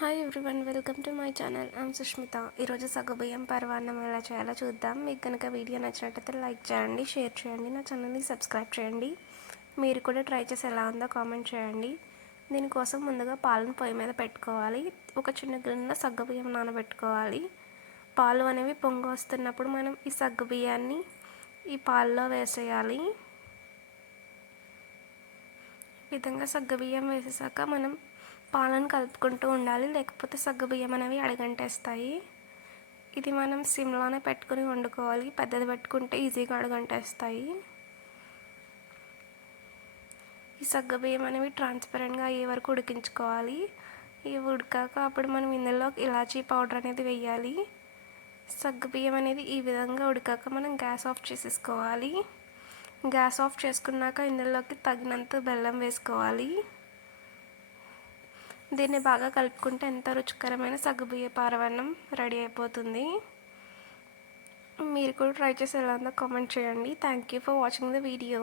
Hi everyone, welcome to my channel. I'm Sushmita. ఈరోజు సగ్గుబియ్యం పరమాన్నం ఎలా చేయాలో చూద్దాం. మీకు కనుక వీడియో నచ్చినట్టయితే లైక్ చేయండి, షేర్ చేయండి, నా ఛానల్ని సబ్స్క్రైబ్ చేయండి. మీరు కూడా ట్రై చేసి ఎలా ఉందో కామెంట్ చేయండి. దీనికోసం ముందుగా పాలను పొయ్యి మీద పెట్టుకోవాలి. ఒక చిన్న గిన్నెలో సగ్గుబియ్యం నానబెట్టుకోవాలి. పాలు అనేవి పొంగి వస్తున్నప్పుడు మనం ఈ సగ్గుబియ్యాన్ని ఈ పాలలో వేసేయాలి. ఈ విధంగా సగ్గుబియ్యం వేసేసాక మనం పాలను కలుపుకుంటూ ఉండాలి, లేకపోతే సగ్గుబియ్యం అనేవి అడుగంటేస్తాయి. ఇది మనం సిమ్లోనే పెట్టుకుని వండుకోవాలి. పెద్దది పెట్టుకుంటే ఈజీగా అడుగంటేస్తాయి. ఈ సగ్గుబియ్యం అనేవి ట్రాన్స్పరెంట్గా అయ్యే వరకు ఉడికించుకోవాలి. ఇవి ఉడికాక అప్పుడు మనం ఇందులో ఇలాచీ పౌడర్ అనేది వేయాలి. సగ్గుబియ్యం అనేది ఈ విధంగా ఉడికాక మనం గ్యాస్ ఆఫ్ చేసేసుకోవాలి. గ్యాస్ ఆఫ్ చేసుకున్నాక ఇందులోకి తగినంత బెల్లం వేసుకోవాలి. దీన్ని బాగా కలుపుకుంటే ఎంతో రుచికరమైన సగ్గుబియ్య పరమాన్నం రెడీ అయిపోతుంది. మీరు కూడా ట్రై చేసి ఎలా ఉందో కామెంట్ చేయండి. Thank you for watching the video.